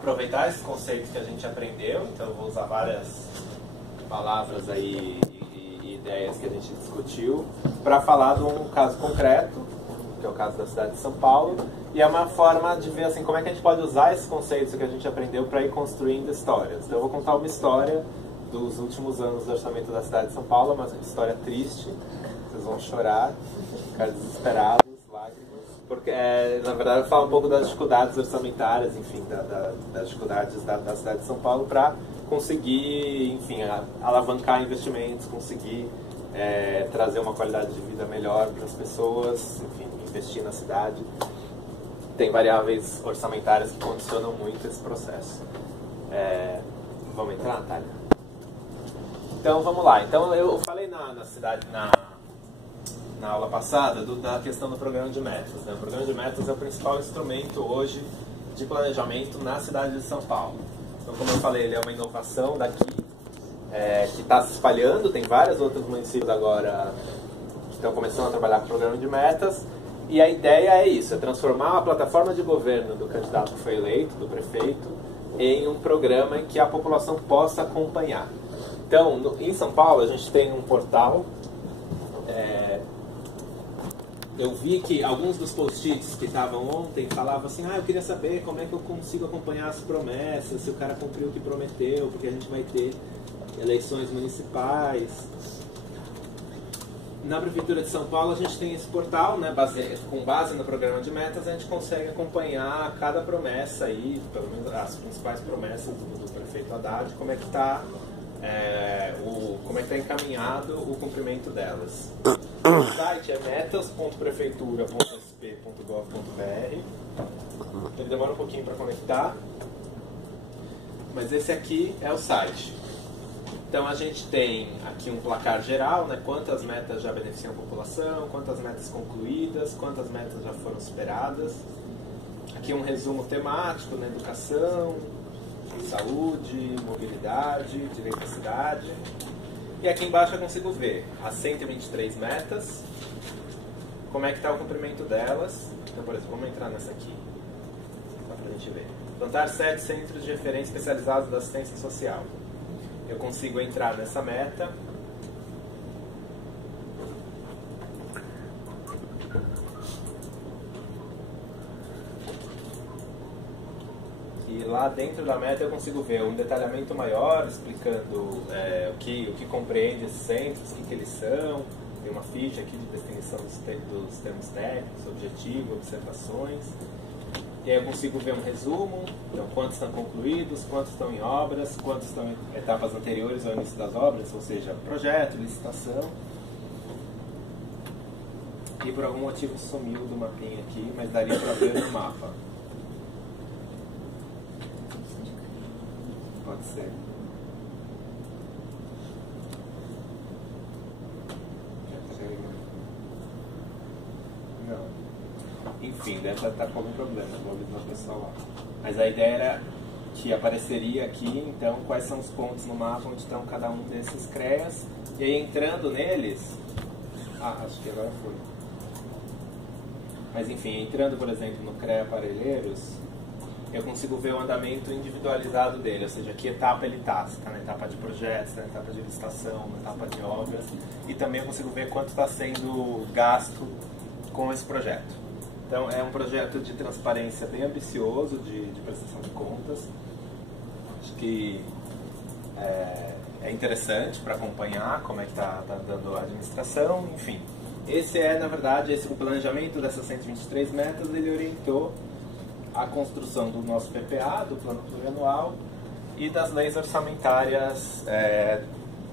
aproveitar esses conceitos que a gente aprendeu, então eu vou usar várias palavras aí e ideias que a gente discutiu para falar de um caso concreto, que é o caso da cidade de São Paulo, e é uma forma de ver assim, como é que a gente pode usar esses conceitos que a gente aprendeu para ir construindo histórias. Então eu vou contar uma história dos últimos anos do orçamento da cidade de São Paulo, mas uma história triste, vocês vão chorar, ficar desesperados, lágrimas, porque na verdade eu falo um pouco das dificuldades orçamentárias, enfim, das dificuldades da cidade de São Paulo para conseguir, enfim, alavancar investimentos, conseguir trazer uma qualidade de vida melhor para as pessoas, enfim, investir na cidade. Tem variáveis orçamentárias que condicionam muito esse processo. Vamos entrar, Natália? Então, vamos lá. Então, eu falei na aula passada da questão do programa de metas, né? O programa de metas é o principal instrumento hoje de planejamento na cidade de São Paulo. Então, como eu falei, ele é uma inovação daqui, que está se espalhando. Tem vários outros municípios agora que estão começando a trabalhar com o programa de metas. E a ideia é isso, é transformar a plataforma de governo do candidato que foi eleito, do prefeito, em um programa em que a população possa acompanhar. Então, em São Paulo, a gente tem um portal. Eu vi que alguns dos post-its que estavam ontem falavam assim, eu queria saber como é que eu consigo acompanhar as promessas, se o cara cumpriu o que prometeu, porque a gente vai ter eleições municipais. Na Prefeitura de São Paulo a gente tem esse portal, né, com base no programa de metas, a gente consegue acompanhar cada promessa aí, pelo menos as principais promessas do prefeito Haddad, como é que está encaminhado o cumprimento delas. O site é metas.prefeitura.sp.gov.br. Ele demora um pouquinho para conectar, mas esse aqui é o site. Então a gente tem aqui um placar geral, né? Quantas metas já beneficiam a população, quantas metas concluídas, quantas metas já foram superadas. Aqui um resumo temático, né? Educação, saúde, mobilidade, direito à cidade. E aqui embaixo eu consigo ver as 123 metas, como é que está o cumprimento delas. Então, por exemplo, vamos entrar nessa aqui, só para a gente ver. Plantar 7 centros de referência especializados da assistência social. Eu consigo entrar nessa meta. E lá dentro da meta eu consigo ver um detalhamento maior, explicando o que compreende esses centros, o que eles são. Tem uma ficha aqui de definição dos termos técnicos, objetivo, observações. E aí eu consigo ver um resumo, então quantos estão concluídos, quantos estão em obras, quantos estão em etapas anteriores ao início das obras, ou seja, projeto, licitação. E por algum motivo sumiu do mapinha aqui, mas daria para ver no mapa. Pode ser. Não. Enfim, deve estar com algum problema, vou avisar o pessoal lá. Mas a ideia era que apareceria aqui, então, quais são os pontos no mapa onde estão cada um desses CREAs. E aí, entrando neles... acho que agora foi. Mas, enfim, entrando, por exemplo, no CREA Parelheiros, eu consigo ver o andamento individualizado dele, ou seja, que etapa ele está. Se está na etapa de projetos, está na etapa de licitação, na etapa de obras. E também eu consigo ver quanto está sendo gasto com esse projeto. Então, é um projeto de transparência bem ambicioso, de prestação de contas. Acho que é interessante para acompanhar como é que está dando a administração, enfim. Na verdade, o planejamento dessas 123 metas, ele orientou a construção do nosso PPA, do Plano Plurianual, e das leis orçamentárias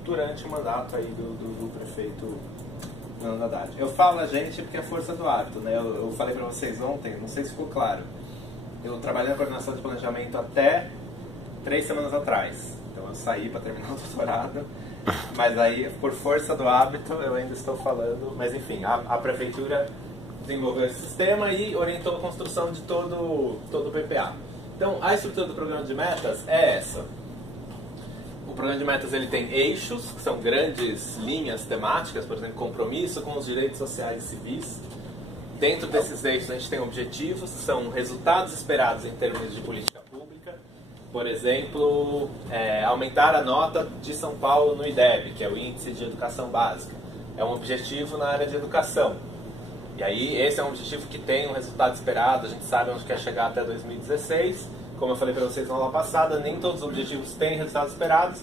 durante o mandato aí do prefeito Fernando Haddad. Eu falo a gente porque é força do hábito, né? Eu falei para vocês ontem, não sei se ficou claro, eu trabalhei na coordenação de planejamento até 3 semanas atrás. Então eu saí para terminar o doutorado, mas aí por força do hábito eu ainda estou falando. Mas enfim, a prefeitura desenvolveu esse sistema e orientou a construção de todo o PPA. Então a estrutura do programa de metas é essa. O programa de metas ele tem eixos, que são grandes linhas temáticas, por exemplo, compromisso com os direitos sociais e civis. Dentro desses eixos a gente tem objetivos, que são resultados esperados em termos de política pública. Por exemplo, aumentar a nota de São Paulo no IDEB, que é o Índice de Educação Básica. É um objetivo na área de educação. E aí esse é um objetivo que tem um resultado esperado, a gente sabe onde quer chegar até 2016. Como eu falei para vocês na aula passada, nem todos os objetivos têm resultados esperados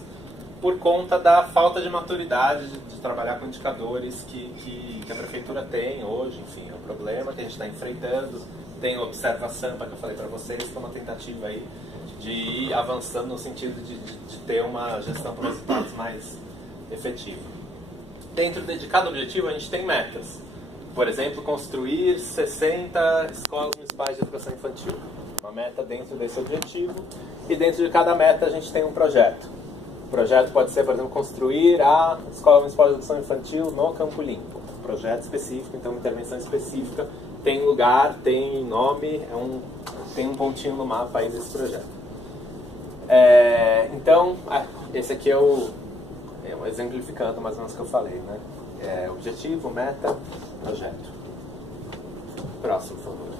por conta da falta de maturidade de trabalhar com indicadores que a prefeitura tem hoje. Enfim, é um problema que a gente está enfrentando. Tem observação, que eu falei para vocês, que é uma tentativa aí de ir avançando no sentido de ter uma gestão por resultados mais efetiva. Dentro de cada objetivo a gente tem metas. Por exemplo, construir 60 escolas municipais de educação infantil. Uma meta dentro desse objetivo. E dentro de cada meta a gente tem um projeto. O projeto pode ser, por exemplo, construir a Escola Municipal de Educação Infantil no Campo Limpo. Um projeto específico, então uma intervenção específica. Tem lugar, tem nome, tem um pontinho no mapa aí desse projeto. Então, esse aqui é um exemplificando mais ou menos o que eu falei, né? Objetivo, meta, projeto. Próximo, por favor.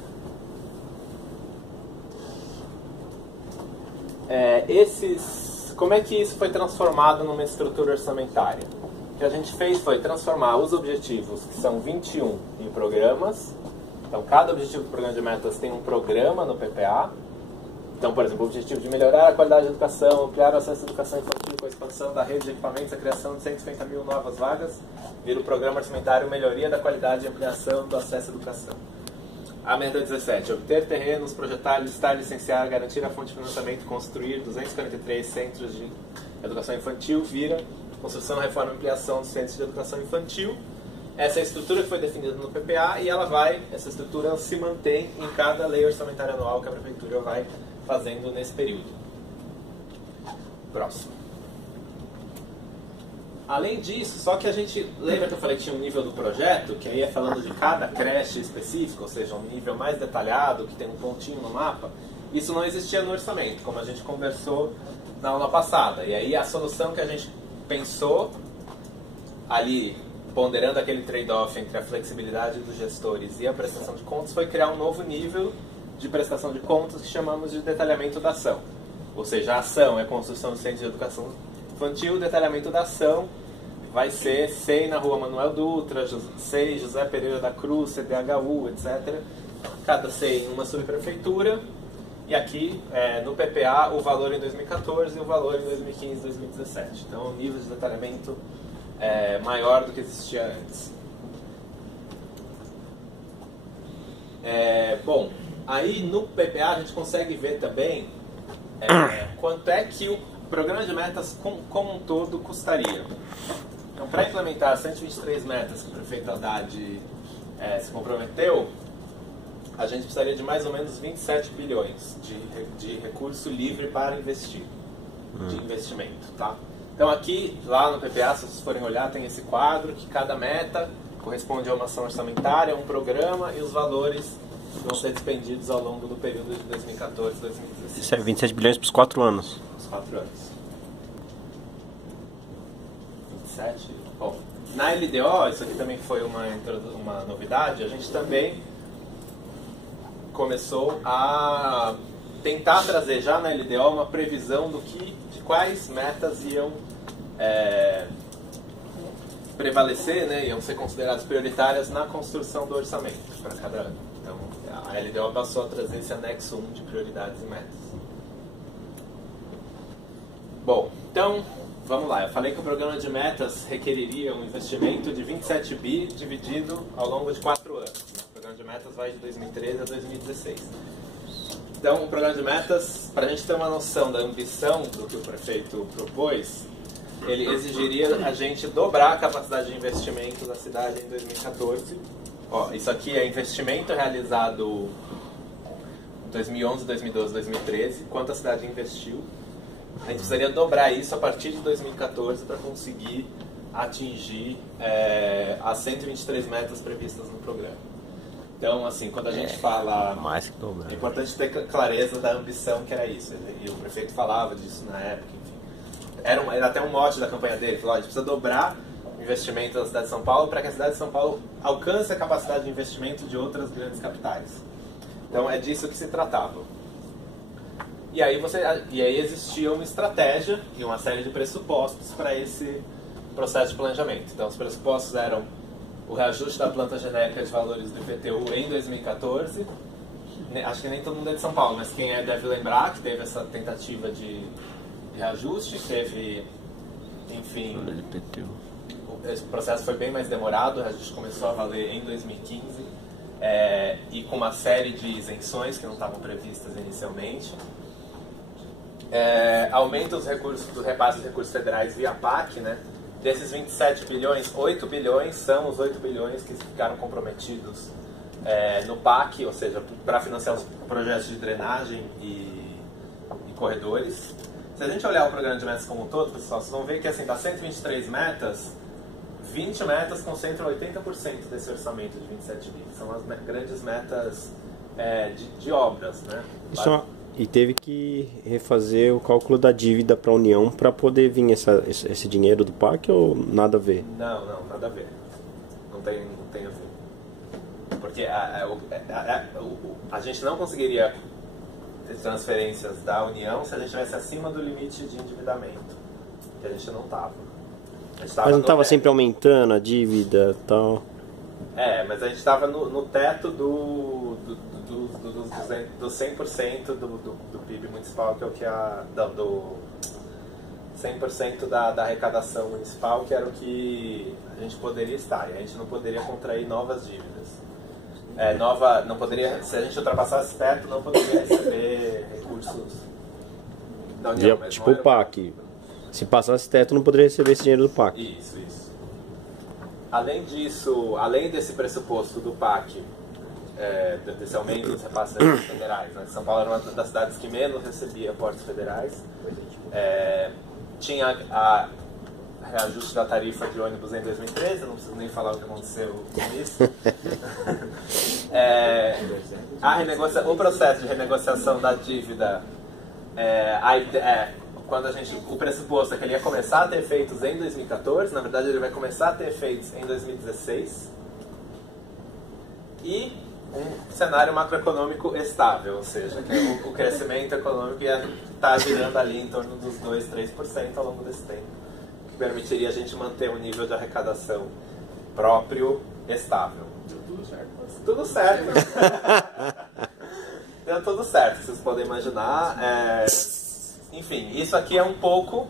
Como é que isso foi transformado numa estrutura orçamentária? O que a gente fez foi transformar os objetivos, que são 21, em programas. Então, cada objetivo do programa de metas tem um programa no PPA. Então, por exemplo, o objetivo de melhorar a qualidade da educação, ampliar o acesso à educação infantil com a expansão da rede de equipamentos e a criação de 150 mil novas vagas, vira o programa orçamentário Melhoria da Qualidade e Ampliação do Acesso à Educação. A meta 17, obter terrenos, projetar, listar, licenciar, garantir a fonte de financiamento, construir 243 centros de educação infantil, vira construção, reforma e ampliação dos centros de educação infantil. Essa é a estrutura que foi definida no PPA e essa estrutura se mantém em cada lei orçamentária anual que a prefeitura vai fazendo nesse período. Próximo. Além disso, só que a gente lembra que eu falei que tinha um nível do projeto, que aí é falando de cada creche específico, ou seja, um nível mais detalhado, que tem um pontinho no mapa. Isso não existia no orçamento, como a gente conversou na aula passada. E aí a solução que a gente pensou ali, ponderando aquele trade-off entre a flexibilidade dos gestores e a prestação de contas, foi criar um novo nível de prestação de contas que chamamos de detalhamento da ação. Ou seja, a ação é construção de centro de educação infantil, o detalhamento da ação vai ser SEI na Rua Manuel Dutra, SEI José Pereira da Cruz, CDHU, etc. Cada SEI em uma subprefeitura. E aqui, no PPA, o valor em 2014 e o valor em 2015 e 2017. Então, o nível de detalhamento é maior do que existia antes. Bom, aí no PPA a gente consegue ver também quanto é que o programa de metas como um todo custaria. Então, para implementar 123 metas que o prefeito Haddad se comprometeu, a gente precisaria de mais ou menos 27 bilhões de recurso livre para investir, de investimento, tá? Então aqui, lá no PPA, se vocês forem olhar, tem esse quadro que cada meta corresponde a uma ação orçamentária, um programa e os valores vão ser despendidos ao longo do período de 2014 e 2016. Isso é 27 bilhões para os 4 anos. Os 4 anos. 27. Bom, na LDO, isso aqui também foi uma novidade, a gente também começou a tentar trazer já na LDO uma previsão de quais metas iam prevalecer, né, iam ser consideradas prioritárias na construção do orçamento para cada ano. Então, a LDO passou a trazer esse anexo 1 de prioridades e metas. Bom, então, vamos lá. Eu falei que o programa de metas requeriria um investimento de 27 bi dividido ao longo de 4 anos. O programa de metas vai de 2013 a 2016. Então, o programa de metas, para a gente ter uma noção da ambição do que o prefeito propôs, ele exigiria a gente dobrar a capacidade de investimento da cidade em 2014. Ó, isso aqui é investimento realizado em 2011, 2012, 2013, quanto a cidade investiu. A gente precisaria dobrar isso a partir de 2014 para conseguir atingir as 123 metas previstas no programa. Então, assim, quando a gente fala... Mais que dobrar. É importante ter clareza da ambição que era isso. E o prefeito falava disso na época, enfim. Era até um mote da campanha dele. Ele falou, a gente precisa dobrar o investimento da cidade de São Paulo para que a cidade de São Paulo alcance a capacidade de investimento de outras grandes capitais. Então, é disso que se tratava. E aí existia uma estratégia e uma série de pressupostos para esse processo de planejamento. Então, os pressupostos eram o reajuste da planta genérica de valores do IPTU em 2014. Acho que nem todo mundo é de São Paulo, mas quem deve lembrar que teve essa tentativa de reajuste, teve, enfim, esse processo foi bem mais demorado, o reajuste começou a valer em 2015, e com uma série de isenções que não estavam previstas inicialmente. Aumento dos recursos, do repasse de recursos federais via PAC, né? Desses 27 bilhões, 8 bilhões são os 8 bilhões que ficaram comprometidos no PAC, ou seja, para financiar os projetos de drenagem e corredores. Se a gente olhar o programa de metas como um todo, pessoal, vocês vão ver que assim, das 123 metas, 20 metas concentram 80% desse orçamento de 27 bi. São as grandes metas de obras, né? E teve que refazer o cálculo da dívida para a União para poder vir esse dinheiro do PAC ou nada a ver? Não, nada a ver. Não tem a ver. Porque a gente não conseguiria ter transferências da União se a gente estivesse acima do limite de endividamento, que a gente não estava. Mas não estava sempre aumentando a dívida e tal? Mas a gente estava no teto do 100% do PIB municipal, que é o que do 100% da arrecadação municipal, que era o que a gente poderia estar, e a gente não poderia contrair novas dívidas. Não poderia, se a gente ultrapassasse esse teto, não poderia receber recursos da União. Tipo o PAC. Se passasse teto, não poderia receber esse dinheiro do PAC. Isso. Além disso, além desse pressuposto do PAC, desse aumento dos repasses federais, né? São Paulo era uma das cidades que menos recebia aportes federais. Tinha a reajuste da tarifa de ônibus em 2013, eu não preciso nem falar o que aconteceu com isso. O processo de renegociação da dívida, quando o pressuposto é que ele ia começar a ter efeitos em 2014, na verdade ele vai começar a ter efeitos em 2016. E um cenário macroeconômico estável, ou seja, que o crescimento econômico ia estar girando ali em torno dos 2, 3% ao longo desse tempo, que permitiria a gente manter um nível de arrecadação próprio estável. Deu tudo certo. Tudo certo. Deu tudo certo, vocês podem imaginar. Enfim, isso aqui é um pouco,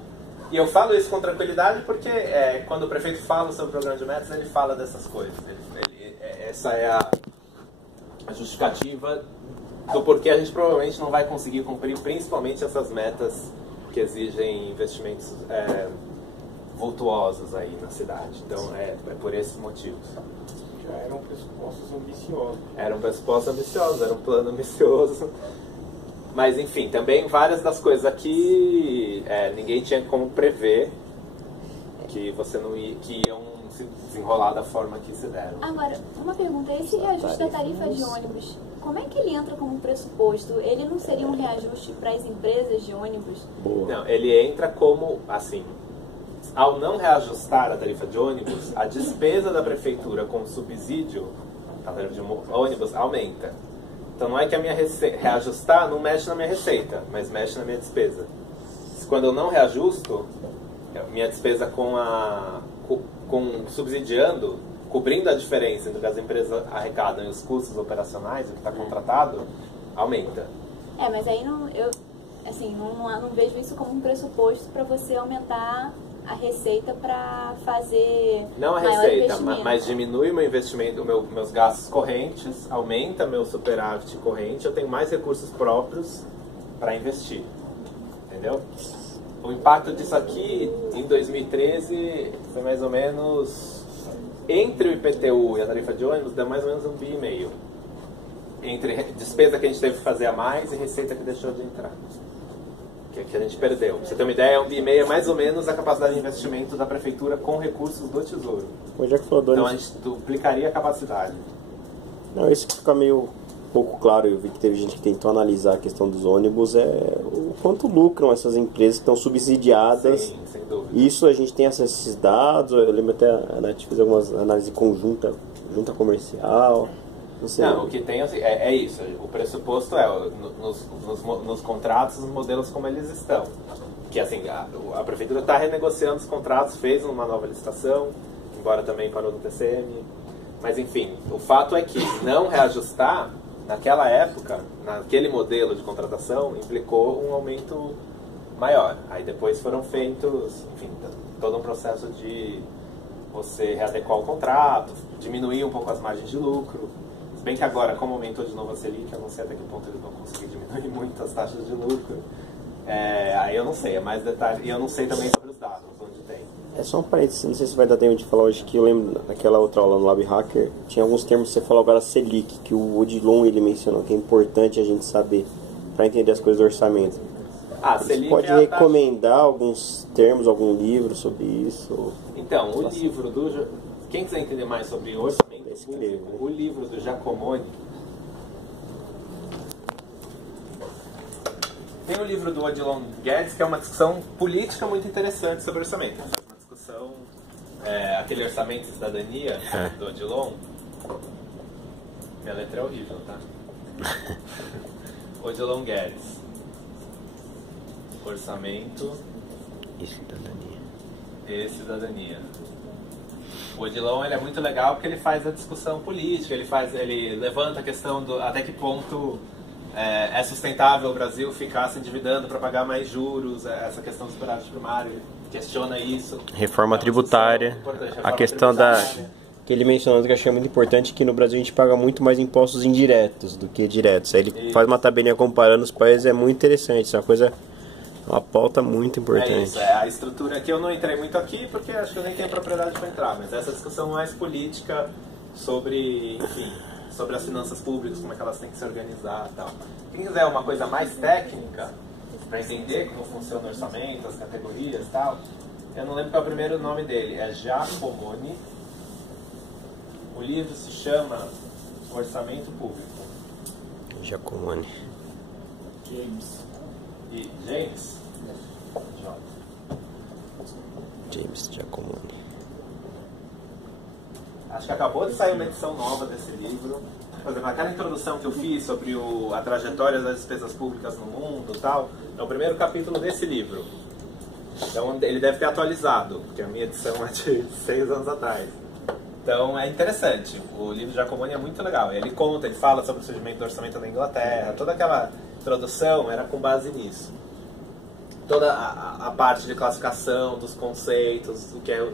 e eu falo isso com tranquilidade porque quando o prefeito fala sobre o programa de metas, ele fala dessas coisas. Essa é a justificativa do porquê a gente provavelmente não vai conseguir cumprir principalmente essas metas que exigem investimentos vultuosos aí na cidade. Então é por esses motivos. Já eram pressupostos ambiciosos. Era um pressuposto ambicioso, era um plano ambicioso. Mas enfim, também várias das coisas aqui ninguém tinha como prever que iam se desenrolar da forma que se deram. Agora, uma pergunta, esse reajuste da tarifa de ônibus, como é que ele entra como pressuposto? Ele não seria um reajuste para as empresas de ônibus? Não, ele entra como, assim, ao não reajustar a tarifa de ônibus, a despesa da prefeitura com subsídio da tarifa de ônibus aumenta. Então não é que a minha reajustar não mexe na minha receita, mas mexe na minha despesa. Quando eu não reajusto, minha despesa subsidiando, cobrindo a diferença entre o que as empresas arrecadam e os custos operacionais, o que está contratado, aumenta. Mas aí não vejo isso como um pressuposto para você aumentar a receita para fazer não a receita, mas diminui meu investimento, meus gastos correntes, aumenta meu superávit corrente, eu tenho mais recursos próprios para investir, entendeu? O impacto disso aqui em 2013 foi mais ou menos, entre o IPTU e a tarifa de ônibus, deu mais ou menos 1,5 bi, entre despesa que a gente teve que fazer a mais e receita que deixou de entrar, que a gente perdeu. Pra você ter uma ideia, 1,5 bi é mais ou menos a capacidade de investimento da prefeitura com recursos do Tesouro. Já que falou do então a gente duplicaria a capacidade. Não, isso fica meio pouco claro. Eu vi que teve gente que tentou analisar a questão dos ônibus, o quanto lucram essas empresas que estão subsidiadas. Sim, sem dúvida. Isso a gente tem acesso a esses dados. Eu lembro até a NET fez algumas análises junta comercial. Não sei. Não, o que tem assim, é isso. O pressuposto é nos contratos, os modelos como eles estão. Que assim, a prefeitura está renegociando os contratos, fez uma nova licitação, embora também parou no TCM. Mas enfim, o fato é que não reajustar, naquela época, naquele modelo de contratação, implicou um aumento maior. Aí depois foram feitos, enfim, todo um processo de você readequar o contrato, diminuir um pouco as margens de lucro. Se bem que agora, como aumentou de novo a Selic, eu não sei até que ponto eles vão conseguir diminuir muito as taxas de lucro. Aí eu não sei, é mais detalhe. E eu não sei também sobre os dados, onde tem. É só um parênteses, não sei se vai dar tempo de falar hoje, que eu lembro naquela outra aula no Lab Hacker, tinha alguns termos que você falou agora, Selic, que o Odilon ele mencionou, que é importante a gente saber para entender as coisas do orçamento. Você pode recomendar alguns termos, algum livro sobre isso? Então, o livro do... Quem quiser entender mais sobre orçamento público, o livro do Giacomoni... Tem o livro do Odilon Guedes, que é uma discussão política muito interessante sobre orçamento. Uma discussão... aquele Orçamento e Cidadania do Odilon... Minha letra é horrível, tá? Odilon Guedes. Orçamento e cidadania. O Odilon ele é muito legal porque ele faz a discussão política, ele levanta a questão do até que ponto é sustentável o Brasil ficar se endividando para pagar mais juros, essa questão do superávit primário, ele questiona isso. Reforma tributária, a questão que ele mencionou que eu achei muito importante, que no Brasil a gente paga muito mais impostos indiretos do que diretos. Aí ele faz uma tabelinha comparando os países, é muito interessante, isso é uma pauta muito importante. É isso, a estrutura que eu não entrei muito aqui porque acho que eu nem tenho propriedade para entrar, mas essa discussão mais política sobre, enfim, sobre as finanças públicas, como é que elas têm que se organizar e tal. Quem quiser uma coisa mais técnica, para entender como funciona o orçamento, as categorias e tal, eu não lembro qual é o primeiro nome dele, é Giacomoni. O livro se chama Orçamento Público. Giacomoni. James Giacomoni. Acho que acabou de sair uma edição nova desse livro. Por exemplo, aquela introdução que eu fiz sobre a trajetória das despesas públicas no mundo e tal, é o primeiro capítulo desse livro. Então ele deve ter atualizado, porque a minha edição é de 6 anos atrás. Então é interessante. O livro de Giacomoni é muito legal. Ele fala sobre o surgimento do orçamento da Inglaterra. Toda aquela introdução era com base nisso. Toda a parte de classificação dos conceitos, o que é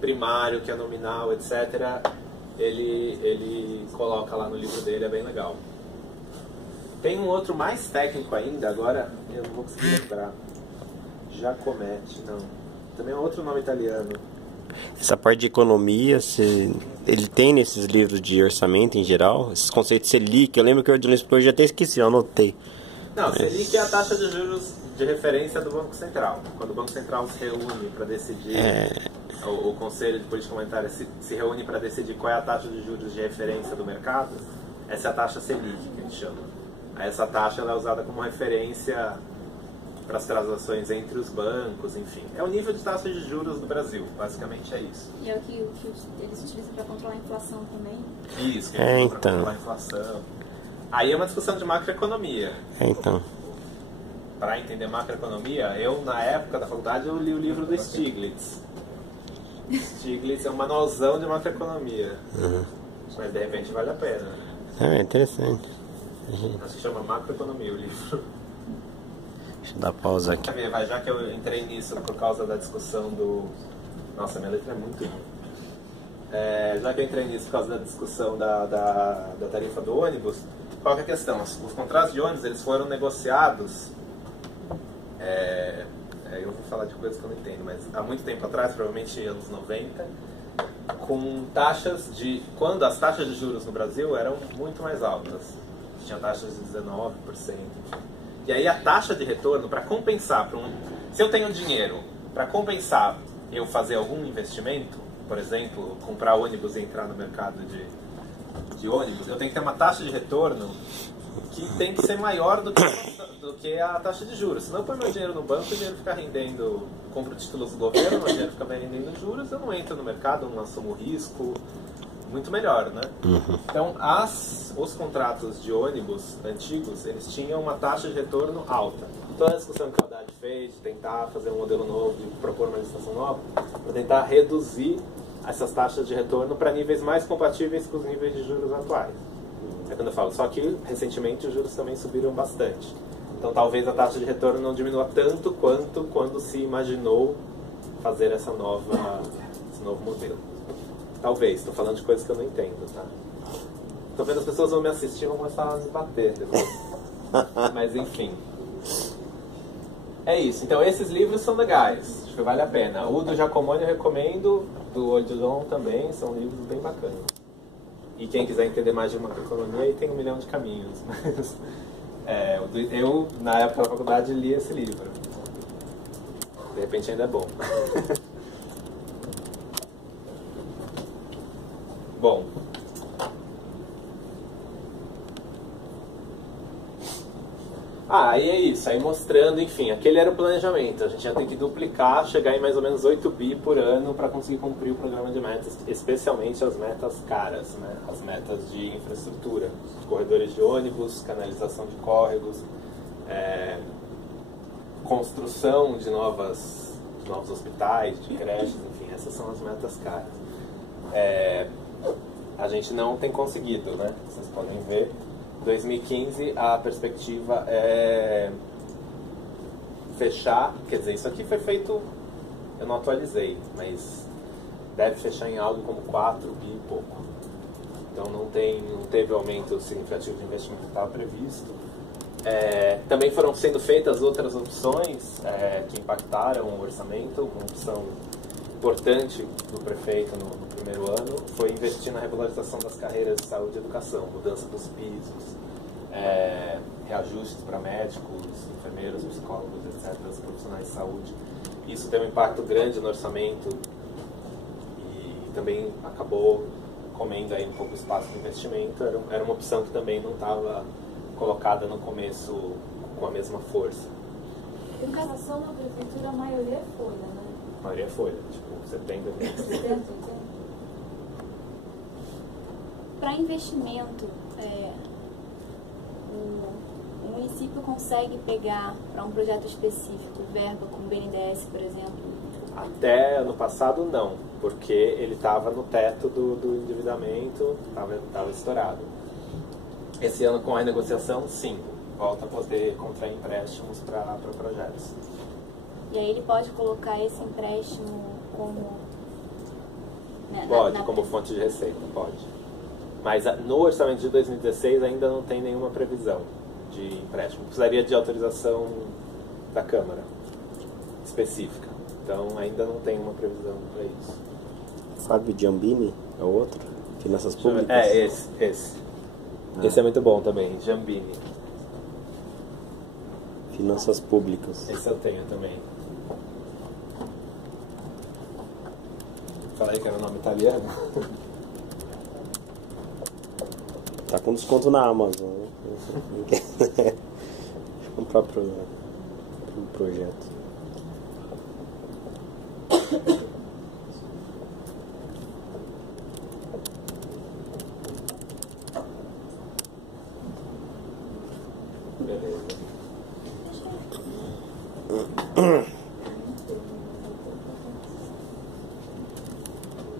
primário, o que é nominal, etc. Ele coloca lá no livro dele, é bem legal. Tem um outro mais técnico ainda, agora eu não vou conseguir lembrar. Giacometti, não. Também é outro nome italiano. Essa parte de economia, ele tem nesses livros de orçamento em geral, esses conceitos Selic, eu lembro que eu já até esqueci, eu anotei. Não, Selic é a taxa de juros de referência do Banco Central. Quando o Banco Central se reúne para decidir, o Conselho de Política Monetária se reúne para decidir qual é a taxa de juros de referência do mercado, essa é a taxa Selic, que a gente chama. Essa taxa ela é usada como referência para as transações entre os bancos, enfim. É o nível de taxa de juros do Brasil, basicamente é isso. E é o que eles utilizam para controlar a inflação também? Isso, que eles usam para controlar a inflação. Aí é uma discussão de macroeconomia. Então. Para entender macroeconomia, eu, na época da faculdade, eu li o livro do Stiglitz. Stiglitz é um manualzão de macroeconomia. Mas, de repente, vale a pena. É interessante. Acho que chama Macroeconomia o livro. Deixa eu dar pausa aqui. Já que eu entrei nisso por causa da discussão do... Nossa, minha letra é muito ruim. Já que eu entrei nisso por causa da discussão da tarifa do ônibus, qual que é a questão? Os contratos de ônibus eles foram negociados... eu vou falar de coisas que eu não entendo, mas há muito tempo atrás, provavelmente anos 90, com taxas de... Quando as taxas de juros no Brasil eram muito mais altas. Tinha taxas de 19%, enfim. E aí a taxa de retorno, para compensar, se eu tenho dinheiro, para compensar eu fazer algum investimento, por exemplo, comprar ônibus e entrar no mercado de ônibus, eu tenho que ter uma taxa de retorno que tem que ser maior do que a taxa de juros. Senão eu ponho meu dinheiro no banco, o dinheiro fica rendendo, compro títulos do governo, o dinheiro fica rendendo juros, eu não entro no mercado, não assumo risco, muito melhor, né? Então, os contratos de ônibus antigos, eles tinham uma taxa de retorno alta. Toda a discussão que a Haddad fez de tentar fazer um modelo novo, de propor uma licitação nova, para tentar reduzir essas taxas de retorno para níveis mais compatíveis com os níveis de juros atuais. É quando eu falo, só que recentemente os juros também subiram bastante. Então talvez a taxa de retorno não diminua tanto quanto quando se imaginou fazer esse novo modelo. Talvez, estou falando de coisas que eu não entendo, tá? Estou vendo as pessoas vão me assistir e vão começar a me bater depois. Mas enfim. É isso. Então esses livros são legais. Acho que vale a pena. O do Giacomoni eu recomendo, do Odilon também, são livros bem bacanas. E quem quiser entender mais de macroeconomia, aí tem 1 milhão de caminhos. Mas, eu, na época da faculdade, li esse livro. De repente ainda é bom. Bom. Aí é isso, aí mostrando, enfim, aquele era o planejamento. A gente ia ter que duplicar, chegar em mais ou menos 8 bi por ano para conseguir cumprir o programa de metas, especialmente as metas caras, né? As metas de infraestrutura, corredores de ônibus, canalização de córregos, construção de novos hospitais, de creches, enfim, essas são as metas caras. A gente não tem conseguido, né? Vocês podem ver. 2015 a perspectiva é fechar, quer dizer, isso aqui foi feito, eu não atualizei, mas deve fechar em algo como 4 bi e pouco. Então não teve aumento significativo de investimento que estava previsto. Também foram sendo feitas outras opções que impactaram o orçamento. Uma opção importante do prefeito no primeiro ano foi investir na regularização das carreiras de saúde e educação, mudança dos pisos, reajustes para médicos, enfermeiros, psicólogos, etc., os profissionais de saúde. Isso tem um impacto grande no orçamento e também acabou comendo aí um pouco o espaço de investimento. Era uma opção que também não estava colocada no começo com a mesma força. Em casação na prefeitura, a maioria é folha, né? A maioria é folha, tipo 70, 70. Para investimento, o município consegue pegar para um projeto específico verba com o BNDES, por exemplo? Até ano passado não, porque ele estava no teto do endividamento, estava estourado. Esse ano com a renegociação, sim, volta a poder contrair empréstimos para projetos. E aí ele pode colocar esse empréstimo como... Pode, como fonte de receita, pode. Mas no orçamento de 2016 ainda não tem nenhuma previsão de empréstimo. Precisaria de autorização da Câmara específica. Então ainda não tem uma previsão para isso. Fábio Giambini é o outro? Finanças Públicas? Esse. Esse é muito bom também, Giambini. Finanças Públicas. Esse eu tenho também. Falei que era o nome italiano. Tá com desconto na Amazon. Né? O próprio projeto. Beleza.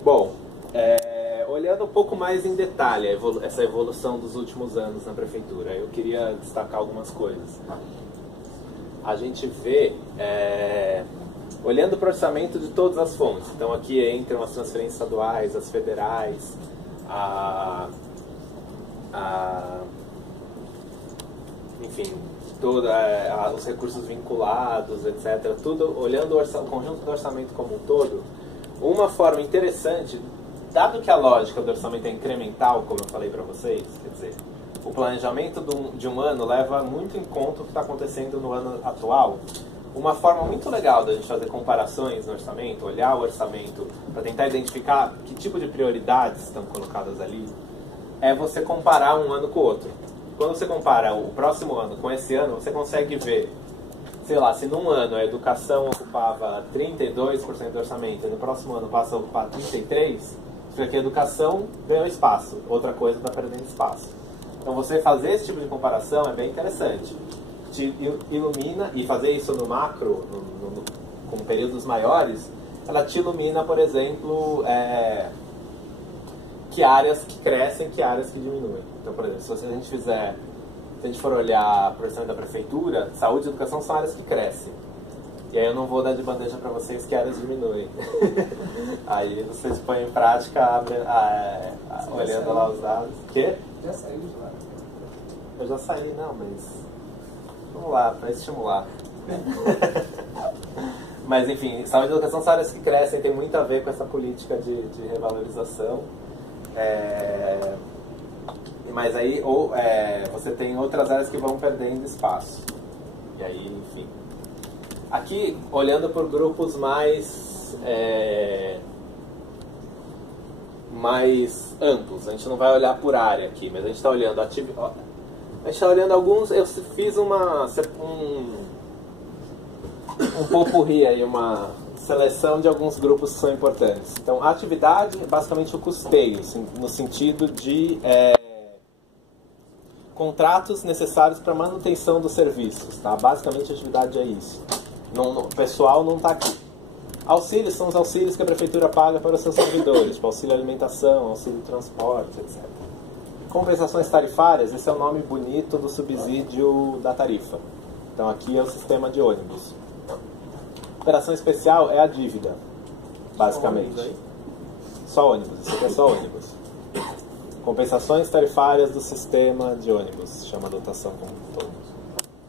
Bom, olhando um pouco mais em detalhe essa evolução dos últimos anos na prefeitura, eu queria destacar algumas coisas. A gente vê, olhando para o orçamento de todas as fontes, então aqui entram as transferências estaduais, as federais, enfim, os recursos vinculados, etc. Tudo olhando o conjunto do orçamento como um todo. Uma forma interessante, dado que a lógica do orçamento é incremental, como eu falei para vocês, quer dizer, o planejamento de um ano leva muito em conta o que está acontecendo no ano atual. Uma forma muito legal da gente fazer comparações no orçamento, olhar o orçamento para tentar identificar que tipo de prioridades estão colocadas ali, é você comparar um ano com o outro. Quando você compara o próximo ano com esse ano, você consegue ver, sei lá, se num ano a educação ocupava 32% do orçamento e no próximo ano passa a ocupar 33%, Porque a educação ganhou espaço, outra coisa está perdendo espaço. Então você fazer esse tipo de comparação é bem interessante. Te ilumina, e fazer isso no macro, com períodos maiores, ela te ilumina, por exemplo, que áreas que crescem, que áreas que diminuem. Então, por exemplo, se a gente for olhar para o orçamento da prefeitura, saúde e educação são áreas que crescem. E aí eu não vou dar de bandeja para vocês que áreas diminuem. Aí vocês põem em prática, olhando lá os dados. Quê? Já saiu de lá. Eu já saí, não, mas... Vamos lá, para estimular. Mas, enfim, saúde e educação são áreas que crescem, tem muito a ver com essa política de revalorização. Mas aí você tem outras áreas que vão perdendo espaço. E aí, enfim... Aqui, olhando por grupos mais amplos, a gente não vai olhar por área aqui, mas a gente está olhando alguns. Eu fiz um popurrí aí, uma seleção de alguns grupos que são importantes. Então, a atividade é basicamente o custeio, no sentido de contratos necessários para manutenção dos serviços, tá? Basicamente a atividade é isso. O pessoal não está aqui. Auxílios são os auxílios que a prefeitura paga para os seus servidores, tipo auxílio alimentação, auxílio transporte, etc. Compensações tarifárias, esse é o nome bonito do subsídio da tarifa. Então aqui é o sistema de ônibus. Operação especial é a dívida, basicamente. Só ônibus, isso aqui é só ônibus. Compensações tarifárias do sistema de ônibus, chama a dotação como um todo.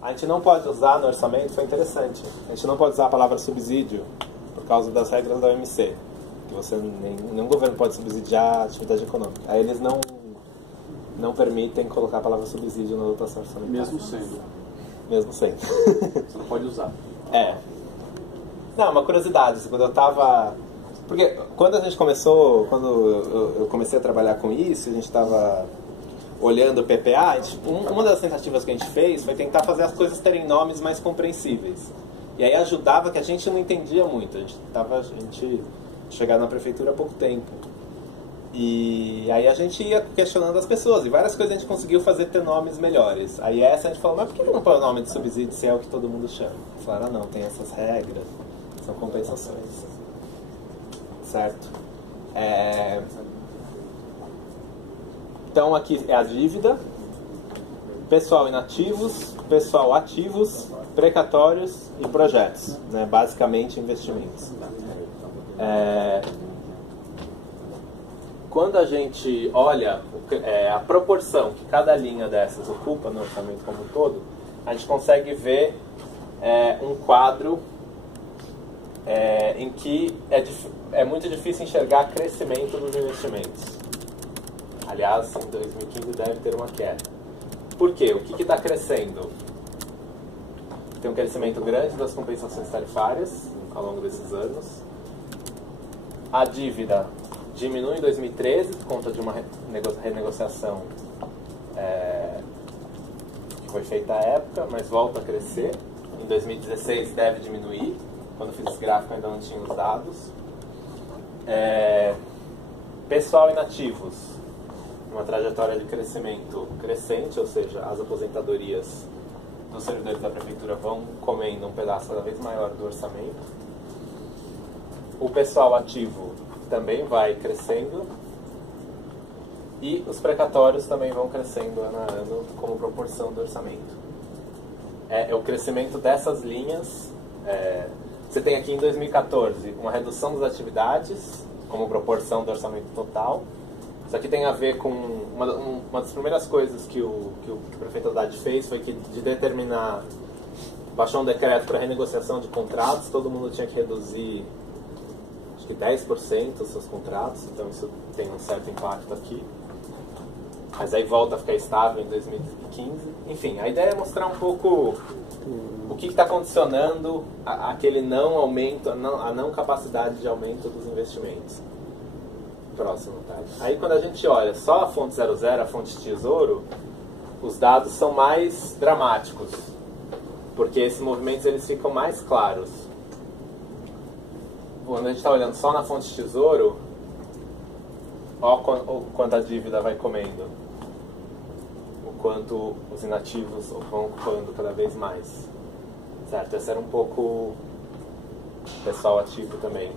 A gente não pode usar no orçamento, foi interessante, a gente não pode usar a palavra subsídio por causa das regras da OMC, que nenhum governo pode subsidiar a atividade econômica. Aí eles não permitem colocar a palavra subsídio na dotação orçamentária. Mesmo sendo. Mesmo sendo. Você não pode usar. Não, uma curiosidade, quando eu estava... Porque quando a gente começou, quando eu comecei a trabalhar com isso, a gente estava olhando o PPA, uma das tentativas que a gente fez foi tentar fazer as coisas terem nomes mais compreensíveis. E aí ajudava que a gente não entendia muito, a gente chegava na prefeitura há pouco tempo. E aí a gente ia questionando as pessoas, e várias coisas a gente conseguiu fazer ter nomes melhores. Aí a gente falou, mas por que não põe o nome de subsídio se é o que todo mundo chama? Falaram, não, tem essas regras, são compensações. Certo? Então aqui é a dívida, pessoal inativos, pessoal ativos, precatórios e projetos, né? Basicamente investimentos. Quando a gente olha a proporção que cada linha dessas ocupa no orçamento como um todo, a gente consegue ver um quadro em que é muito difícil enxergar crescimento dos investimentos. Aliás, em 2015 deve ter uma queda. Por quê? O que está crescendo? Tem um crescimento grande das compensações tarifárias ao longo desses anos. A dívida diminui em 2013 por conta de uma renegociação que foi feita à época, mas volta a crescer. Em 2016 deve diminuir. Quando eu fiz esse gráfico ainda não tinha os dados. Pessoal inativos, uma trajetória de crescimento crescente, ou seja, as aposentadorias dos servidores da prefeitura vão comendo um pedaço cada vez maior do orçamento. O pessoal ativo também vai crescendo e os precatórios também vão crescendo ano a ano como proporção do orçamento. O crescimento dessas linhas. Você tem aqui em 2014 uma redução das atividades como proporção do orçamento total. Isso aqui tem a ver com uma das primeiras coisas que o prefeito Haddad fez foi que de determinar, baixou um decreto para renegociação de contratos, todo mundo tinha que reduzir acho que 10% dos seus contratos, então isso tem um certo impacto aqui. Mas aí volta a ficar estável em 2015. Enfim, a ideia é mostrar um pouco o que está condicionando aquele não aumento, a não capacidade de aumento dos investimentos. Próximo, tá? Aí quando a gente olha só a fonte 00, a fonte tesouro, os dados são mais dramáticos, porque esses movimentos eles ficam mais claros. Quando a gente está olhando só na fonte tesouro, Olha o quanto a dívida vai comendo. O quanto os inativos vão ocupando cada vez mais. Certo? Esse era um pouco o pessoal ativo também.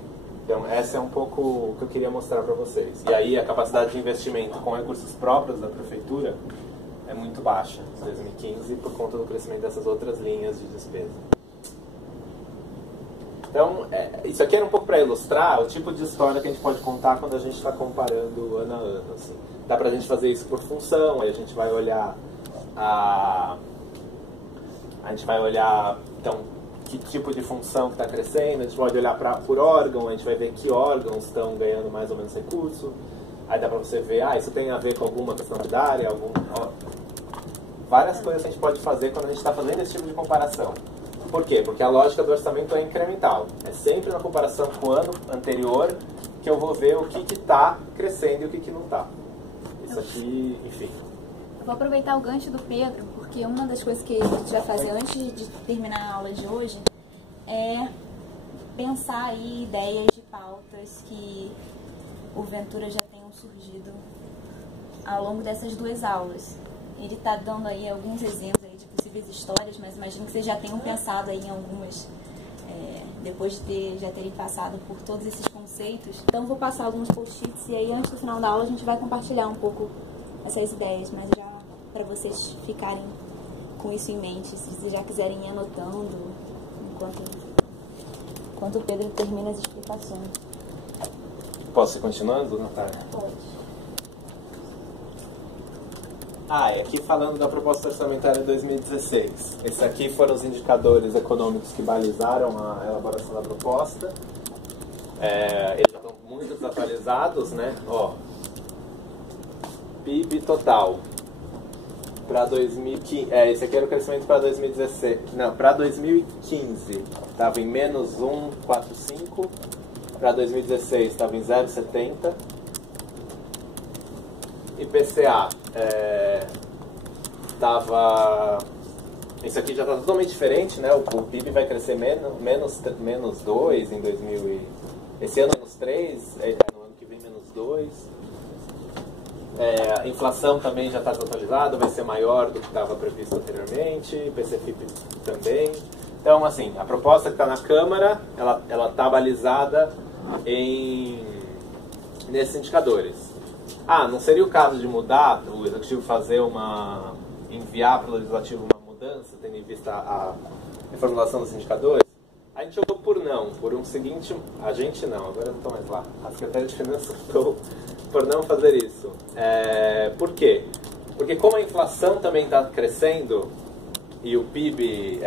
Então, essa é um pouco o que eu queria mostrar para vocês. E aí, a capacidade de investimento com recursos próprios da prefeitura é muito baixa em 2015 por conta do crescimento dessas outras linhas de despesa. Então, isso aqui era um pouco para ilustrar o tipo de história que a gente pode contar quando a gente está comparando ano a ano. Assim. Dá para a gente fazer isso por função, aí a gente vai olhar então, que tipo de função que está crescendo, a gente pode olhar por órgão, a gente vai ver que órgãos estão ganhando mais ou menos recurso, aí dá para você ver, isso tem a ver com alguma questão da área, várias coisas que a gente pode fazer quando a gente está fazendo esse tipo de comparação. Por quê? Porque a lógica do orçamento é incremental. É sempre na comparação com o ano anterior que eu vou ver o que está crescendo e o que não está. Isso aqui, enfim. Eu vou aproveitar o gancho do Pedro, porque uma das coisas que a gente vai fazer antes de terminar a aula de hoje é pensar aí ideias de pautas que o Ventura já tenham surgido ao longo dessas 2 aulas. Ele está dando aí alguns exemplos aí de possíveis histórias, mas imagino que vocês já tenham pensado aí em algumas, depois de já terem passado por todos esses conceitos. Então, vou passar alguns post-its e aí, antes do final da aula, a gente vai compartilhar um pouco essas ideias, mas já para vocês ficarem com isso em mente, se vocês já quiserem ir anotando enquanto o Pedro termina as explicações. Posso ir continuando, Natália? Pode. E aqui falando da proposta orçamentária de 2016. Esses aqui foram os indicadores econômicos que balizaram a elaboração da proposta. Eles já estão muito desatualizados, né? PIB total. Para 2015, esse aqui era o crescimento para 2016. Não, para 2015 estava em menos 1,45. Para 2016 estava em 0,70. IPCA isso aqui já está totalmente diferente, né? O PIB vai crescer menos 2 em 2000 esse ano menos 3, no ano que vem menos 2. A inflação também já está desatualizada, vai ser maior do que estava previsto anteriormente, IPC-FIP também. Então, assim, a proposta que está na Câmara, ela está balizada nesses indicadores. Não seria o caso de mudar, o Executivo enviar para o Legislativo uma mudança, tendo em vista a reformulação dos indicadores? A gente optou por um seguinte... A gente não, agora eu não estou mais lá. A Secretaria de Finanças optou por não fazer isso. Por quê? Porque como a inflação também está crescendo e o PIB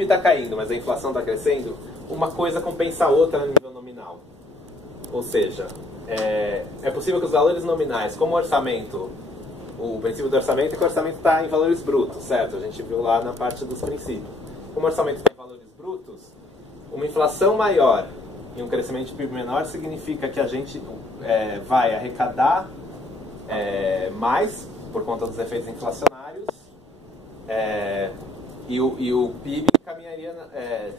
está caindo, mas a inflação está crescendo, uma coisa compensa a outra no nível nominal. Ou seja... É possível que os valores nominais, como o orçamento, o princípio do orçamento é que o orçamento está em valores brutos, certo? A gente viu lá na parte dos princípios. Como o orçamento está em valores brutos, uma inflação maior e um crescimento de PIB menor significa que a gente vai arrecadar mais por conta dos efeitos inflacionários e o PIB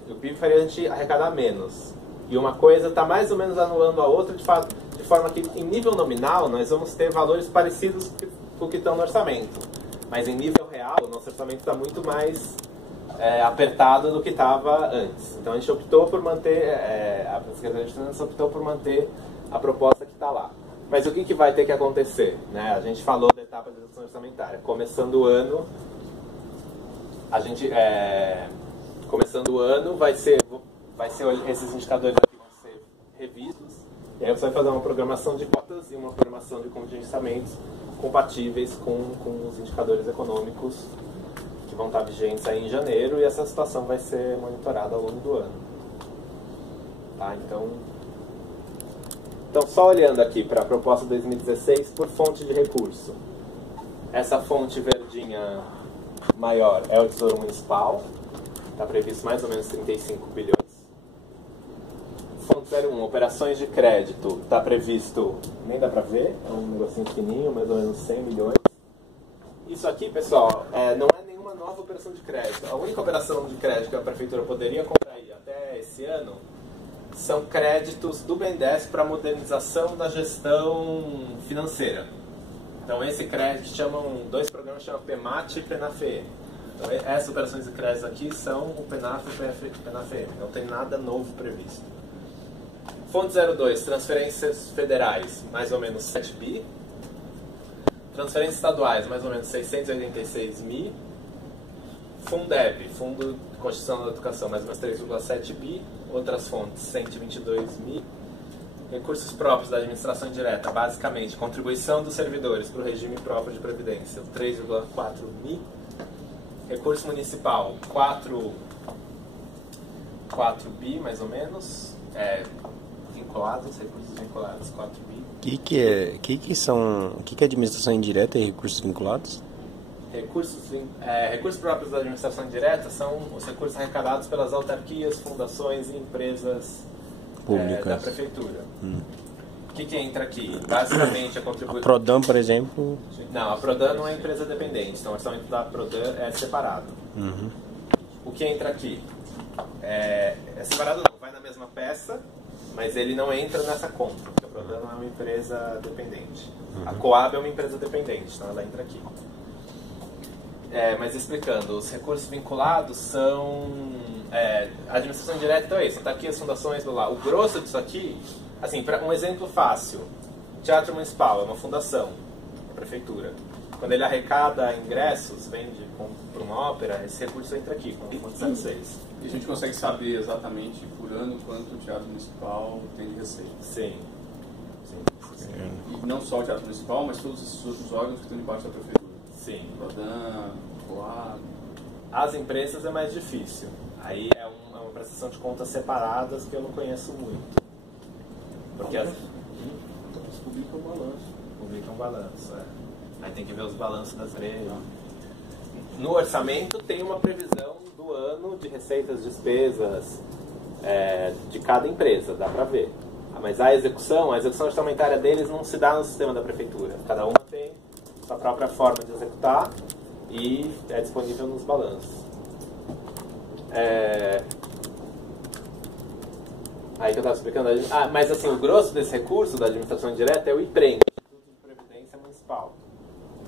o PIB faria a gente arrecadar menos. E uma coisa está mais ou menos anulando a outra, de forma que, em nível nominal, nós vamos ter valores parecidos com o que estão no orçamento. Mas, em nível real, o nosso orçamento está muito mais apertado do que estava antes. Então, a gente optou por manter, a Secretaria de Finanças optou por manter a proposta que está lá. Mas o que vai ter que acontecer? Né? A gente falou da etapa de execução orçamentária. Começando o ano, vai ser esses indicadores aqui vão ser revistos, e aí você vai fazer uma programação de cotas e uma programação de contingenciamentos compatíveis com os indicadores econômicos que vão estar vigentes aí em janeiro, e essa situação vai ser monitorada ao longo do ano. Tá? Então só olhando aqui para a proposta 2016 por fonte de recurso. Essa fonte verdinha maior é o Tesouro Municipal, está previsto mais ou menos 35 bilhões. Fonte 01, operações de crédito, está previsto, nem dá para ver, é um negocinho pequenininho, mais ou menos 100 milhões. Isso aqui, pessoal, não é nenhuma nova operação de crédito. A única operação de crédito que a Prefeitura poderia contrair até esse ano são créditos do BNDES para modernização da gestão financeira. Então esse crédito dois programas chamam PEMAT e PENAFE. Então essas operações de crédito aqui são o PENAF e o PENAFE. Não tem nada novo previsto. Fonte 02, transferências federais, mais ou menos 7 bi. Transferências estaduais, mais ou menos 686 mil. Fundeb, Fundo de Constituição da Educação, mais ou menos 3,7 bi. Outras fontes, 122 mil. Recursos próprios da administração indireta, basicamente, contribuição dos servidores para o regime próprio de previdência, 3,4 mil. Recurso municipal, 4 bi, mais ou menos. Vinculados, recursos vinculados, 4 bi. O que é administração indireta e recursos vinculados? Recursos próprios da administração indireta são os recursos arrecadados pelas autarquias, fundações e empresas públicas da prefeitura. O que entra aqui? Basicamente a contribuição... A Prodan, por exemplo... Não, a Prodan não é empresa dependente, então o orçamento da Prodan é separado. O que entra aqui? É separado não, vai na mesma peça, mas ele não entra nessa conta, porque a Prodan não é uma empresa dependente. A Coab é uma empresa dependente, então ela entra aqui. Mas explicando, os recursos vinculados são... a administração indireta, então é isso, está aqui as fundações, blá, blá. O grosso disso aqui, assim, para um exemplo fácil, o Teatro Municipal é uma fundação, a prefeitura. Quando ele arrecada ingressos, vende para uma ópera, esse recurso entra aqui, com a fonte 06. E a gente consegue saber exatamente por ano quanto o Teatro Municipal tem de receita. Sim. E não só o Teatro Municipal, mas todos esses outros órgãos que estão debaixo da prefeitura. Sim. Prodan, Coab. As empresas é mais difícil. Aí é uma prestação de contas separadas que eu não conheço muito. Porque Então eles publicam o balanço. Publicam balanço, Aí tem que ver os balanços das empresas. No orçamento tem uma previsão do ano de receitas, despesas de cada empresa, dá pra ver. Mas a execução orçamentária deles não se dá no sistema da prefeitura. Cada uma tem sua própria forma de executar e é disponível nos balanços. Aí que eu estava explicando. Mas assim, o grosso desse recurso da administração indireta é o IPREM, Instituto de Previdência Municipal,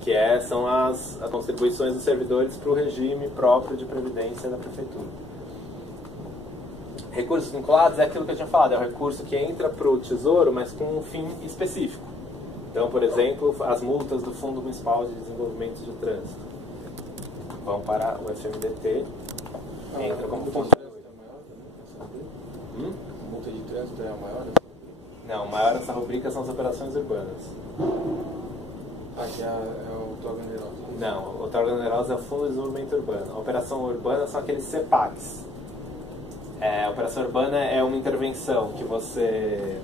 que são as contribuições dos servidores para o regime próprio de previdência da prefeitura. Recursos vinculados é aquilo que eu tinha falado, é um recurso que entra para o Tesouro, mas com um fim específico. Então, por exemplo, as multas do Fundo Municipal de Desenvolvimento de Trânsito vão para o FMDT, entra como fundo. A multa de trânsito é a maior? Não, maior essa rubrica são as operações urbanas. Que é o Outorga Onerosa. Não, o Outorga Onerosa é o Fundo de Desenvolvimento Urbano. A operação urbana são aqueles CEPACs. A operação urbana é uma intervenção que você...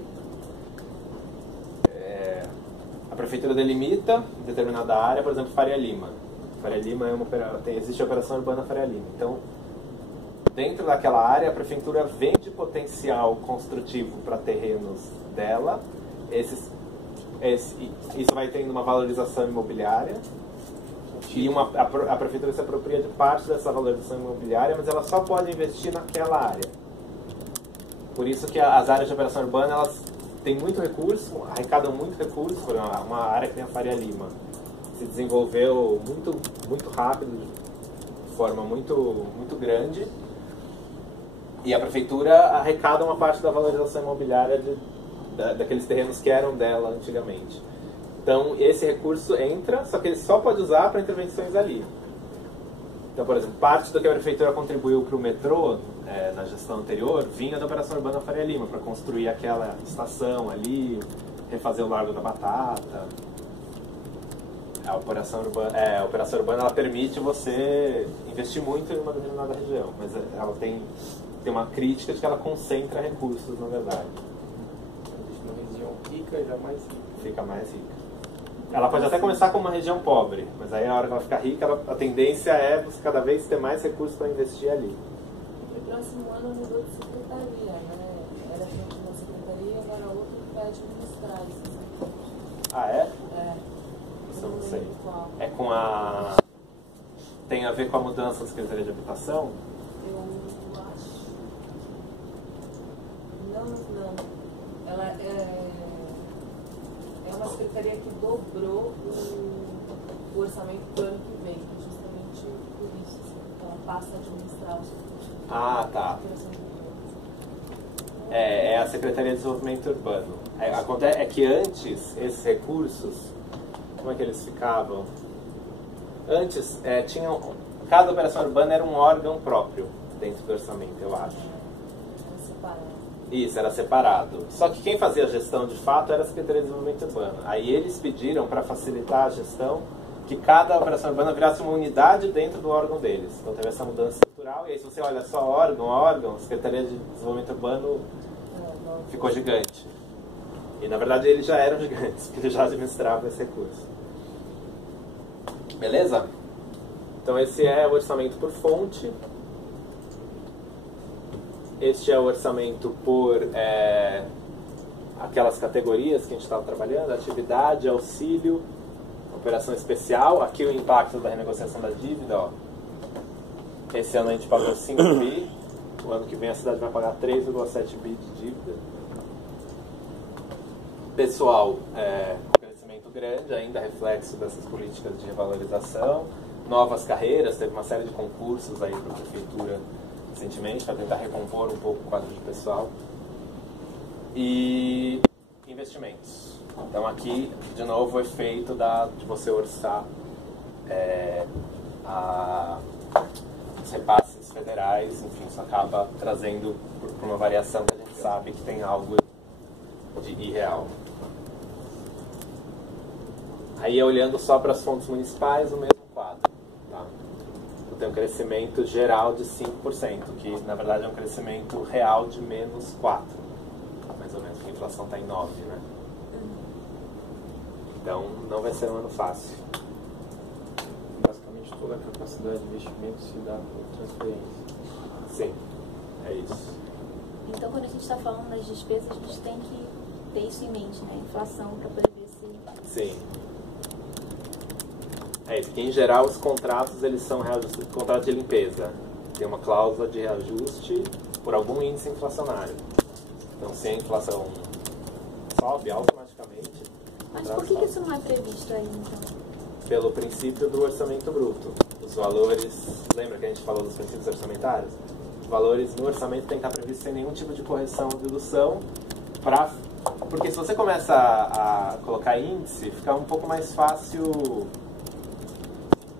a prefeitura delimita determinada área, por exemplo, Faria Lima. Faria Lima existe a operação urbana Faria Lima. Então, dentro daquela área, a prefeitura vende potencial construtivo para terrenos dela. Isso vai tendo uma valorização imobiliária. E a prefeitura se apropria de parte dessa valorização imobiliária, mas ela só pode investir naquela área. Por isso que as áreas de operação urbana, elas têm muito recurso, arrecadam muito recurso. Por exemplo, uma área que tem a Faria Lima se desenvolveu muito, muito rápido, de forma muito, muito grande. E a prefeitura arrecada uma parte da valorização imobiliária daqueles terrenos que eram dela antigamente. Então, esse recurso entra, só que ele só pode usar para intervenções ali. Então, por exemplo, parte do que a prefeitura contribuiu para o metrô, na gestão anterior, vinha da Operação Urbana Faria Lima, para construir aquela estação ali, refazer o Largo da Batata. A Operação Urbana ela permite você investir muito em uma determinada região, mas ela tem uma crítica de que ela concentra recursos, na verdade. Uma região rica já mais rica. Fica mais rica. Ela pode até começar com uma região pobre, mas aí a hora que ela ficar rica, a tendência é você cada vez ter mais recursos para investir ali. E o próximo ano mudou de secretaria, né? Era gente de uma secretaria, agora outro que vai administrar isso. Ah, é? Isso eu não sei. Qual? É com a... Tem a ver com a mudança da Secretaria de Habitação? Eu acho. Não secretaria que dobrou o orçamento do ano que vem, justamente por isso, assim, ela passa a administrar os Ah, tá. É a Secretaria de Desenvolvimento Urbano. É que antes, esses recursos, como é que eles ficavam? Antes, cada operação urbana era um órgão próprio dentro do orçamento, eu acho. separado. Isso, era separado. Só que quem fazia a gestão de fato era a Secretaria de Desenvolvimento Urbano. Aí eles pediram, para facilitar a gestão, que cada operação urbana virasse uma unidade dentro do órgão deles. Então teve essa mudança estrutural. E aí, se você olha só órgão, a Secretaria de Desenvolvimento Urbano ficou gigante. E na verdade eles já eram gigantes, porque eles já administravam esse recurso. Beleza? Então esse é o orçamento por fonte. Este é o orçamento por aquelas categorias que a gente estava trabalhando: atividade, auxílio, operação especial. Aqui o impacto da renegociação da dívida. Ó. Esse ano a gente pagou 5 bi, o ano que vem a cidade vai pagar 3,7 bi de dívida. Pessoal, crescimento grande, ainda reflexo dessas políticas de revalorização. Novas carreiras, teve uma série de concursos aí para a prefeitura recentemente, para tentar recompor um pouco o quadro de pessoal. E investimentos. Então aqui, de novo, o efeito de você orçar os repasses federais, enfim, isso acaba trazendo por uma variação que a gente sabe que tem algo de irreal. Aí, olhando só para as fontes municipais, o mesmo quadro. Tá? Tem um crescimento geral de 5%, que na verdade é um crescimento real de menos 4%, mais ou menos, porque a inflação está em 9%, né? Então não vai ser um ano fácil. Basicamente toda a capacidade de investimento se dá por transferência. Sim, é isso. Então, quando a gente está falando das despesas, a gente tem que ter isso em mente, né? Inflação, para poder ver se... Sim. É isso, que em geral os contratos eles são reajustes, contrato de limpeza. Tem uma cláusula de reajuste por algum índice inflacionário. Então se a inflação sobe automaticamente... Mas por que isso não é previsto aí, então? Pelo princípio do orçamento bruto. Os valores... Lembra que a gente falou dos princípios orçamentários? Os valores no orçamento tem que estar previstos sem nenhum tipo de correção ou dedução porque se você começa a colocar índice, fica um pouco mais fácil...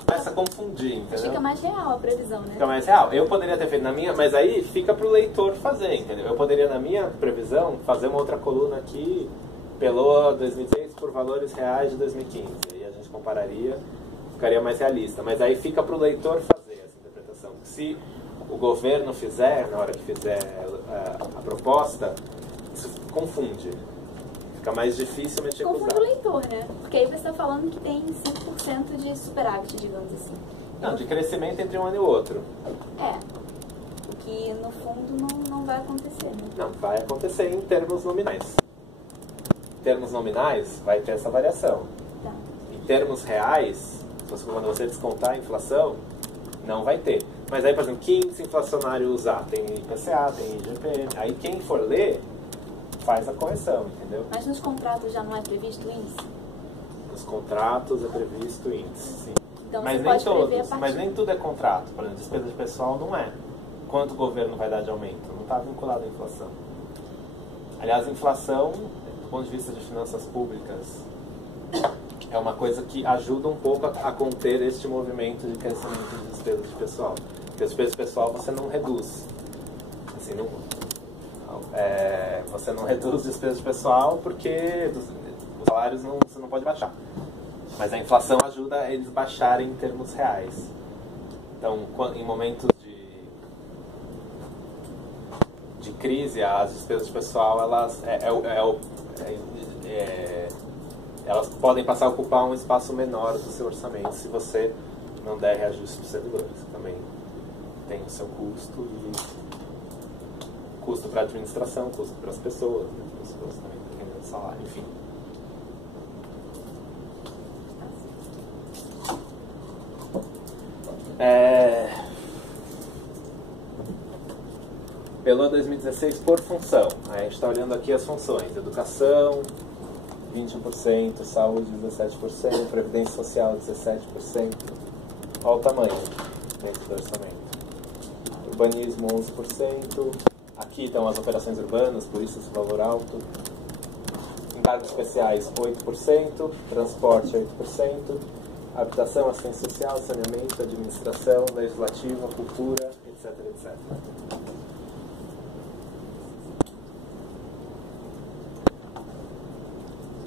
Começa a confundir, entendeu? Fica mais real a previsão, né? Fica mais real. Eu poderia ter feito na minha, mas aí fica pro leitor fazer, entendeu? Eu poderia, na minha previsão, fazer uma outra coluna aqui, pelo 2006 por valores reais de 2015. Aí a gente compararia, ficaria mais realista. Mas aí fica pro leitor fazer essa interpretação. Se o governo fizer, na hora que fizer a proposta, isso confunde. Fica mais difícil mexer com os Confunde o dados. leitor, né? Porque aí você está falando que tem 5% de superávit, digamos assim. Não, de crescimento entre um ano e o outro. O que no fundo não vai acontecer, né? Não, vai acontecer em termos nominais. Em termos nominais, vai ter essa variação. Tá. Em termos reais, quando você descontar a inflação, não vai ter. Mas aí, por exemplo, que índice inflacionário usar? Tem IPCA, tem IGP. Aí quem for ler, faz a correção, entendeu? Mas nos contratos já não é previsto o índice? Nos contratos é previsto índice, sim. Então Mas você nem pode prever a todos, partir... mas nem tudo é contrato. Por exemplo, despesa de pessoal não é. Quanto o governo vai dar de aumento? Não está vinculado à inflação. Aliás, a inflação, do ponto de vista de finanças públicas, é uma coisa que ajuda um pouco a conter este movimento de crescimento de despesas de pessoal. Porque as despesas de pessoal você não reduz. Assim, você não reduz despesas de pessoal porque os salários você não pode baixar. Mas a inflação ajuda eles baixarem em termos reais. Então, em momentos de crise, as despesas de pessoal elas podem passar a ocupar um espaço menor do seu orçamento se você não der reajuste para os servidores. Também tem o seu custo custo para a administração, custo para as pessoas, né? As pessoas também dependendo do salário, enfim. Pelo 2016 por função. Aí a gente está olhando aqui as funções: educação, 20%, saúde 17%, previdência social 17%. Olha o tamanho dentro do orçamento. Urbanismo 11%. Aqui estão as operações urbanas, por isso esse valor alto. Encargos especiais 8%, transporte 8%, habitação, assistência social, saneamento, administração, legislativa, cultura, etc, etc.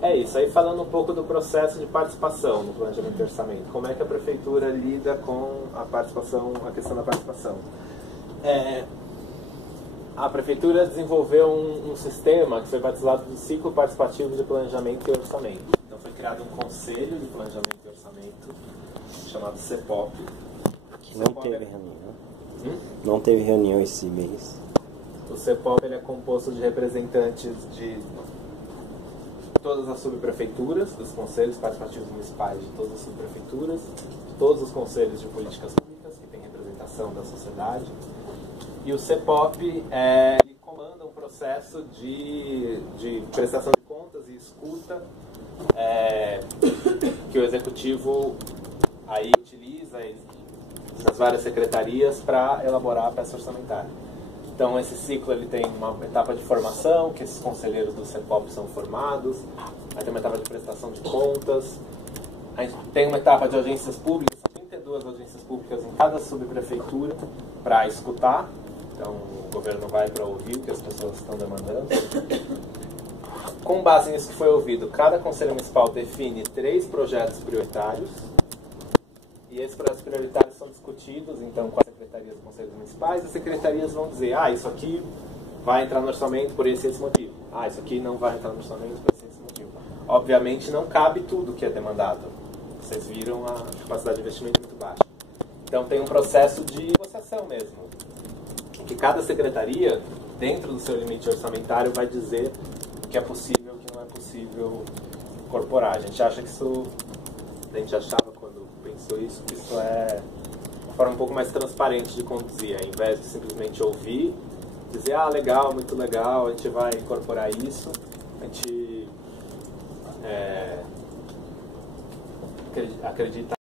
É isso, aí falando um pouco do processo de participação no planejamento de orçamento. Como é que a prefeitura lida com a participação, a questão da participação? A prefeitura desenvolveu um sistema que foi batizado de ciclo participativo de planejamento e orçamento. Então foi criado um conselho de planejamento e orçamento, chamado CEPOP. Que não teve reunião. Não teve reunião esse mês. O CEPOP ele é composto de representantes de todas as subprefeituras, dos conselhos participativos municipais de todas as subprefeituras, de todos os conselhos de políticas públicas, que tem representação da sociedade. E o CEPOP ele comanda um processo de prestação de contas e escuta que o executivo aí utiliza nas várias secretarias para elaborar a peça orçamentária. Então esse ciclo ele tem uma etapa de formação, que esses conselheiros do CEPOP são formados, aí tem uma etapa de prestação de contas, a gente tem uma etapa de audiências públicas, 32 audiências públicas em cada subprefeitura para escutar. Então o governo vai para ouvir o que as pessoas estão demandando. Com base nisso que foi ouvido, cada conselho municipal define 3 projetos prioritários. E esses projetos prioritários são discutidos, então, com as secretarias dos conselhos municipais. As secretarias vão dizer, isso aqui vai entrar no orçamento por esse e esse motivo. Isso aqui não vai entrar no orçamento por esse e esse motivo. Obviamente, não cabe tudo que é demandado. Vocês viram a capacidade de investimento muito baixa. Então, tem um processo de negociação mesmo, em que cada secretaria, dentro do seu limite orçamentário, vai dizer o que é possível e o que não é possível incorporar. A gente acha que isso... A gente achava quando pensou isso, que isso é uma forma um pouco mais transparente de conduzir, ao invés de simplesmente ouvir, dizer, legal, muito legal, a gente vai incorporar isso, a gente acredita